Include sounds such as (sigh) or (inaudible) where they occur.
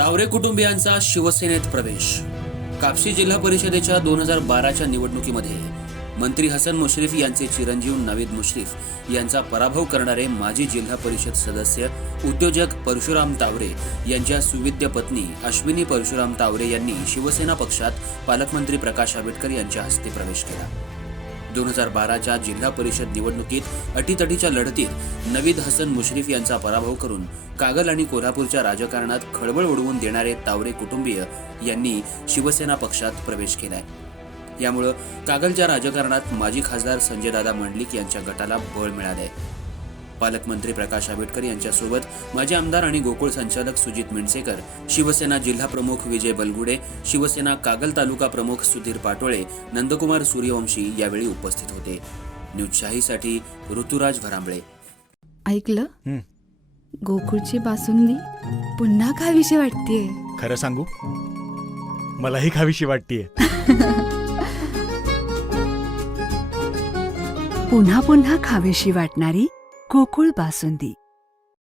तावरे कुटुंबियांचा शिवसेनेत प्रवेश. कापशी जिल्हा परिषदेच्या दोन हजार बाराच्या निवडणुकीमध्ये मंत्री हसन मुश्रीफ यांचे चिरंजीव नावीद मुश्रीफ यांचा पराभव करणारे माजी जिल्हा परिषद सदस्य उद्योजक परशुराम तावरे यांच्या सुविद्य पत्नी अश्विनी परशुराम तावरे यांनी शिवसेना पक्षात पालकमंत्री प्रकाश आंबेडकर यांच्या हस्ते प्रवेश केला. दोन हजार बाराच्या जिल्हा परिषद निवडणुकीत अटीतटीच्या लढतीत नवीद हसन मुश्रीफ यांचा पराभव करून कागल आणि कोल्हापूरच्या राजकारणात खळबळ उडवून देणारे तावरे कुटुंबीय यांनी शिवसेना पक्षात प्रवेश केलाय. यामुळं कागलच्या राजकारणात माजी खासदार संजयदादा मंडलिक यांच्या गटाला बळ मिळालंय. पालकमंत्री प्रकाश आंबेडकर यांच्यासोबत माजी आमदार आणि गोकुळ संचालक सुजित मिणसेकर शिवसेना जिल्हा प्रमुख विजय बलगुडे शिवसेना कागल तालुका प्रमुख सुधीर पाटोळे नंदकुमार सूर्यवंशी यावेळी उपस्थित होते. न्यूज शाहीसाठी ऋतुराज भरांबळे. ऐकलं. गोकुळची बासुंदी पुन्हा खावीशी वाटतेय. खरं सांगू? मलाही खावीशी वाटतीये. (laughs) पुन्हा पुन्हा खावीशी वाटणारी गोकुळ बासुंदी.